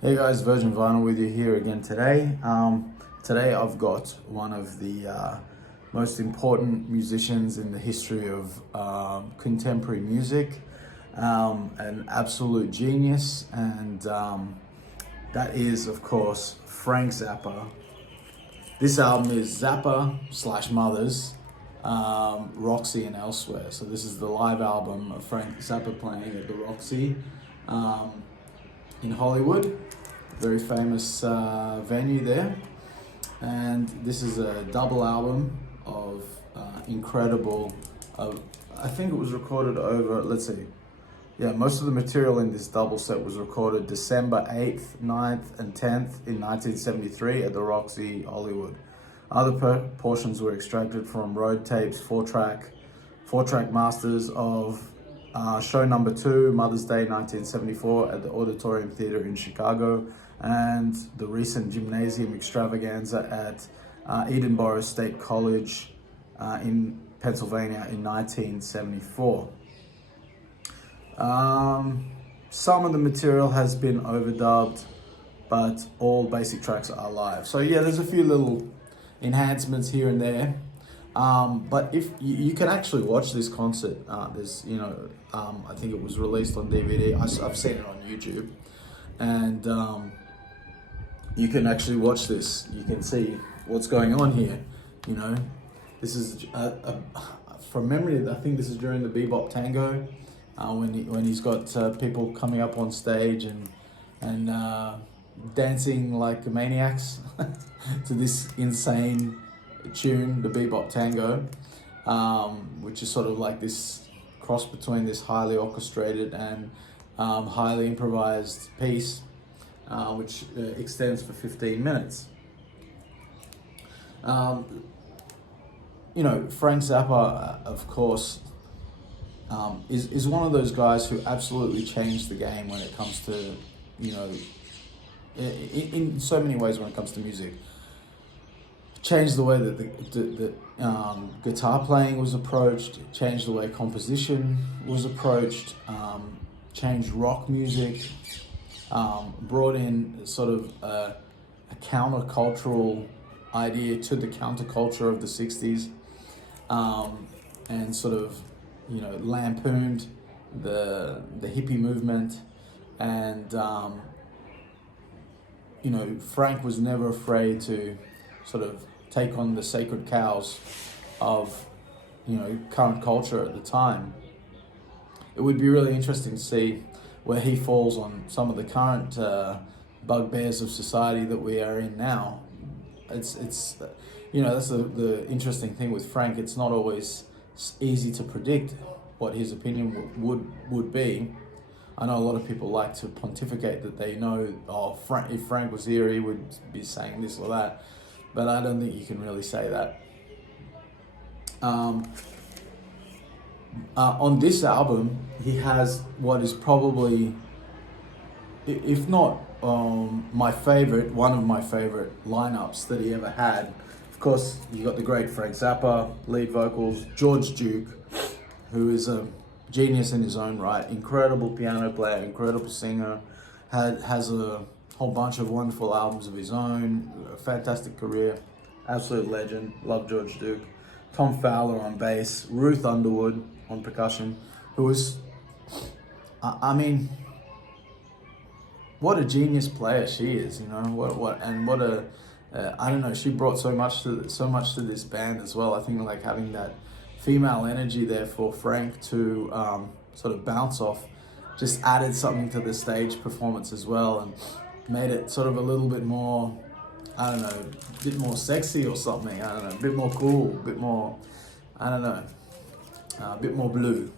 Hey guys, Virgin Vinyl with you here again today. Today I've got one of the most important musicians in the history of contemporary music, an absolute genius, and that is, of course, Frank Zappa. This album is Zappa slash Mothers, Roxy and Elsewhere. So this is the live album of Frank Zappa playing at the Roxy. In Hollywood, very famous venue there. And this is a double album of incredible, I think it was recorded over, most of the material in this double set was recorded December 8th, 9th and 10th in 1973 at the Roxy, Hollywood. Other portions were extracted from road tapes, four-track masters of show number 2, Mother's Day 1974 at the Auditorium Theatre in Chicago, and the recent Gymnasium Extravaganza at Edinburgh State College in Pennsylvania in 1974. Some of the material has been overdubbed, but all basic tracks are live. So yeah, there's a few little enhancements here and there. But if you can actually watch this concert, I think it was released on DVD. I've seen it on YouTube, and you can actually watch this. You can see what's going on here. You know, this is from memory. I think this is during the Bebop Tango, when he's got people coming up on stage and dancing like maniacs to this insane tune, the Bebop Tango, which is sort of like this cross between this highly orchestrated and highly improvised piece, which extends for 15 minutes. Frank Zappa, of course, is one of those guys who absolutely changed the game when it comes to, in so many ways when it comes to music. Changed the way that the guitar playing was approached, changed the way composition was approached, changed rock music, brought in sort of a countercultural idea to the counterculture of the 60s, and sort of, lampooned the hippie movement. And, Frank was never afraid to sort of take on the sacred cows of, current culture at the time. It would be really interesting to see where he falls on some of the current bugbears of society that we are in now. It's that's the interesting thing with Frank. It's not always easy to predict what his opinion would be. I know a lot of people like to pontificate that they know, if Frank was here, he would be saying this or that. But I don't think you can really say that. On this album, he has what is probably, if not my favorite, one of my favorite lineups that he ever had. Of course, you got the great Frank Zappa, lead vocals, George Duke, who is a genius in his own right, incredible piano player, incredible singer, has a whole bunch of wonderful albums of his own, a fantastic career, absolute legend, love George Duke. Tom Fowler on bass, Ruth Underwood on percussion, who was, what a genius player she is, she brought so much to this band as well. I think like having that female energy there for Frank to sort of bounce off just added something to the stage performance as well, and made it sort of a little bit more, a bit more sexy or something, a bit more cool, a bit more, a bit more blue.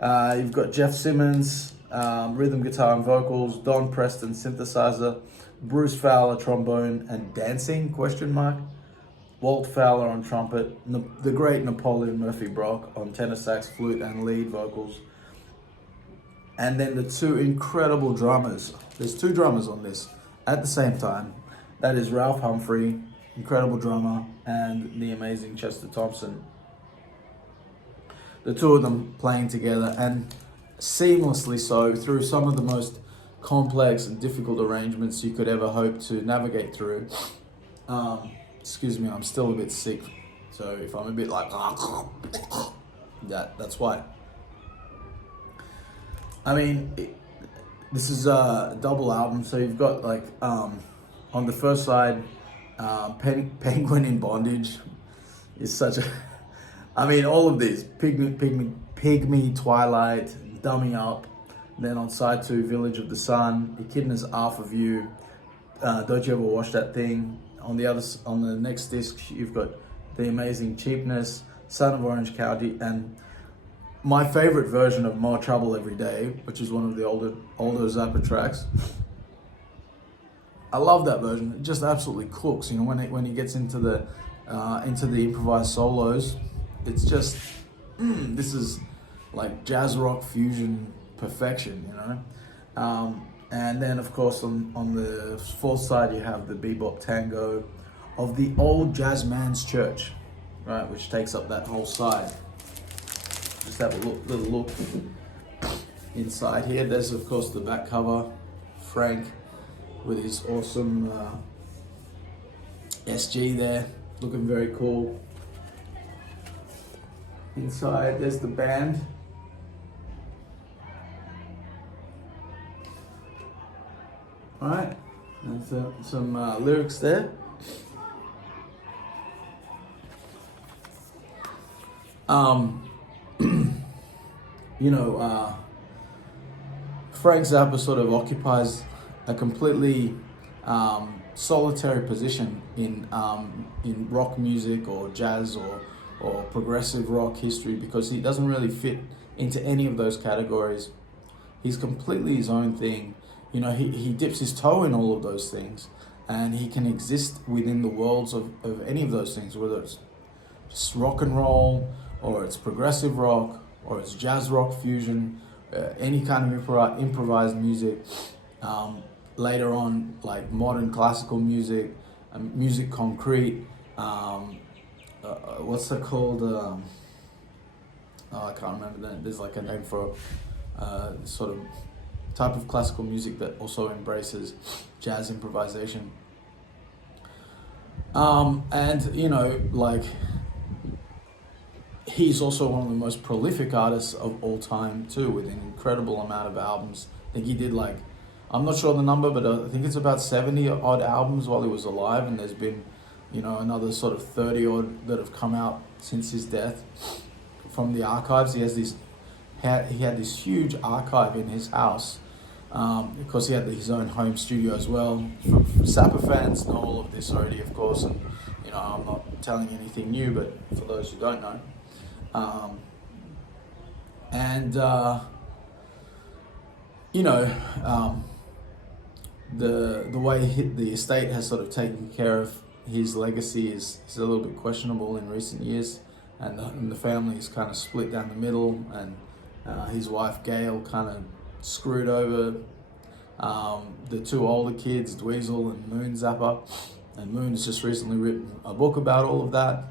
You've got Jeff Simmons, rhythm guitar and vocals, Don Preston synthesizer, Bruce Fowler trombone and dancing, ? Walt Fowler on trumpet, the great Napoleon Murphy Brock on tenor sax, flute and lead vocals. And then the two incredible drummers. There's two drummers on this at the same time. That is Ralph Humphrey, incredible drummer, and the amazing Chester Thompson. The two of them playing together, and seamlessly so, through some of the most complex and difficult arrangements you could ever hope to navigate through. Excuse me, I'm still a bit sick, so if I'm a bit like that's why. I mean, this is a double album, so you've got like on the first side, Penguin in Bondage is such a. I mean, all of these Pygmy, Twilight, Dummy Up. Then on side 2, Village of the Sun, Echidna's Half of You, Don't You Ever Wash That Thing. On the next disc, you've got The Amazing Cheapness, Son of Orange County, and my favorite version of More Trouble Every Day, which is one of the older Zappa tracks. I love that version. It just absolutely cooks. You know, when he gets into the improvised solos, it's just this is like jazz rock fusion perfection. You know. And then, of course, on the fourth side, you have the bebop tango of the old jazz man's church, right, which takes up that whole side. Just have a little look inside here. There's, of course, the back cover, Frank, with his awesome SG there, looking very cool. Inside, there's the band. All right, and some lyrics there. You know, Frank Zappa sort of occupies a completely solitary position in rock music or jazz or progressive rock history, because he doesn't really fit into any of those categories. He's completely his own thing. You know, he dips his toe in all of those things, and he can exist within the worlds of any of those things, whether it's just rock and roll, or it's progressive rock, or it's jazz rock fusion, any kind of improvised music. Later on, like modern classical music, music concrete, what's that called? I can't remember that. There's like a name for sort of type of classical music that also embraces jazz improvisation. And you know, like, he's also one of the most prolific artists of all time too, with an incredible amount of albums. I think he did, like, I'm not sure the number, but I think it's about 70 odd albums while he was alive, and there's been, you know, another sort of 30 odd that have come out since his death from the archives. He had this huge archive in his house, because he had his own home studio as well. For Zappa fans know all of this already, of course, and you know, I'm not telling anything new, but for those who don't know, you know, the way the estate has sort of taken care of his legacy is a little bit questionable in recent years, and the family is kind of split down the middle, and his wife Gail kind of screwed over the two older kids, Dweezil and Moon Zappa, and Moon has just recently written a book about all of that,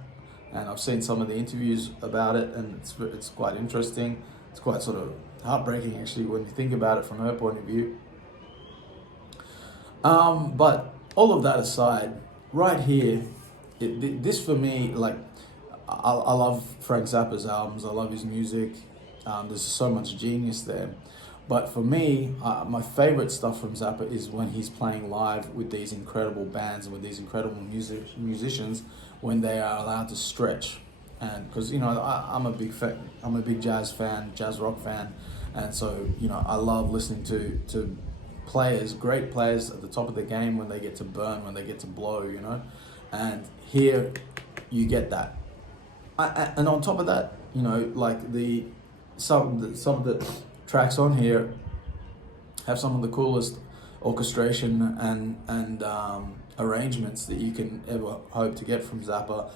and I've seen some of the interviews about it, and it's quite interesting. It's quite sort of heartbreaking, actually, when you think about it from her point of view. But all of that aside, right here, this for me, like, I love Frank Zappa's albums. I love his music. There's so much genius there. But for me, my favorite stuff from Zappa is when he's playing live with these incredible bands and with these incredible musicians, when they are allowed to stretch. And because, you know, I'm a big jazz fan, jazz rock fan, and so, you know, I love listening to players, great players at the top of the game, when they get to burn, when they get to blow, you know. And here you get that. And on top of that, you know, like some of the tracks on here have some of the coolest orchestration and arrangements that you can ever hope to get from Zappa,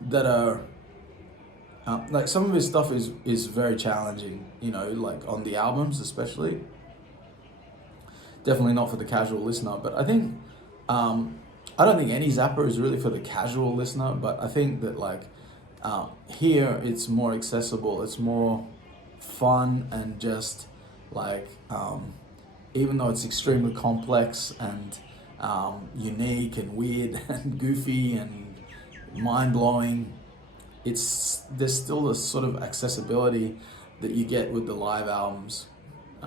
that are like, some of his stuff is very challenging, you know, like on the albums especially. Definitely not for the casual listener, but I think I don't think any Zappa is really for the casual listener, but I think that, like, here it's more accessible, it's more fun, and just like even though it's extremely complex and unique and weird and goofy and mind-blowing, there's still a sort of accessibility that you get with the live albums,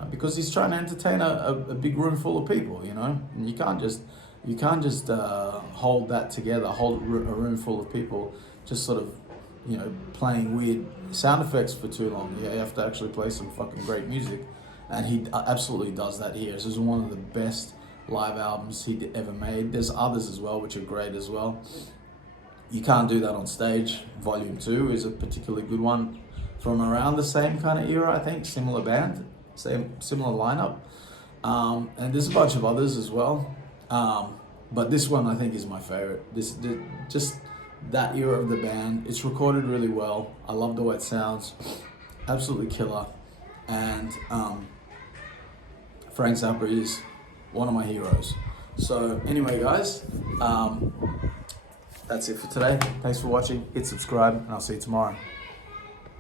because he's trying to entertain a big room full of people, you know. And you can't just hold that together, hold a room full of people just sort of, you know, playing weird sound effects for too long. Yeah, you have to actually play some fucking great music, and he absolutely does that here. This is one of the best live albums he ever made. There's others as well which are great as well. You Can't Do That on Stage, Volume 2 is a particularly good one from around the same kind of era, I think. Similar band, similar lineup. And there's a bunch of others as well. But this one I think is my favorite. Just that era of the band. It's recorded really well. I love the way it sounds. Absolutely killer. And Frank Zappa is one of my heroes. So anyway, guys, that's it for today. Thanks for watching. Hit subscribe, and I'll see you tomorrow.